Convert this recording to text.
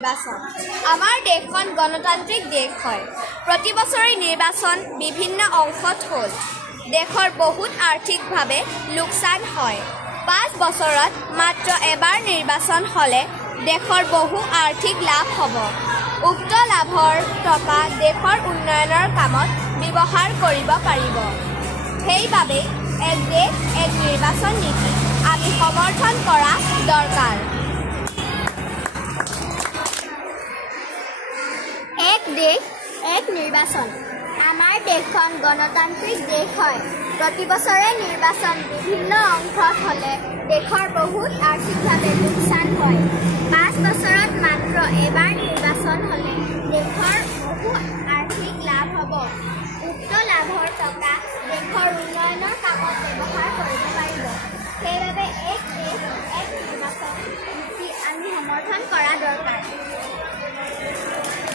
নিৰ্বাচন আমাৰ দেশখন গণতান্ত্ৰিক দেশ হয়। প্ৰতি বছৰে নিৰ্বাচন বিভিন্ন অংশত হ'ল। দেশৰ বহুত আৰ্থিকভাৱে লোকচান হয়। 5 বছৰত মাত্ৰ এবাৰ নিৰ্বাচন হ'লে দেশৰ বহু আৰ্থিক লাভ হ'ব। উক্ত লাভৰ টকা দেশৰ উন্নয়নৰ কামত ব্যৱহাৰ কৰিব পাৰিব। সেইবাবে এক দেশ এক নিৰ্বাচন নীতি আমি সমৰ্থন কৰা দৰকাৰ। এক দেশ এক নিৰ্বাচন আমাৰ দেশখন গণতান্ত্ৰিক দেশ হয়। প্ৰতি বছৰে নিৰ্বাচন বিভিন্ন অংশত হ'লে দেশৰ বহুত আৰ্থিকভাৱে লোকচান হয়। 5 বছৰত মাত্ৰ এবাৰ নিৰ্বাচন হ'লে দেশৰ বহু আৰ্থিক লাভ হ'ব। উক্ত লাভৰ টকা দেশৰ উন্নয়নৰ কামত ব্যৱহাৰ কৰিব পাৰিব। সেইবাবে এক দেশ এক নিৰ্বাচন নীতি আমি সমৰ্থন কৰা দৰকাৰ।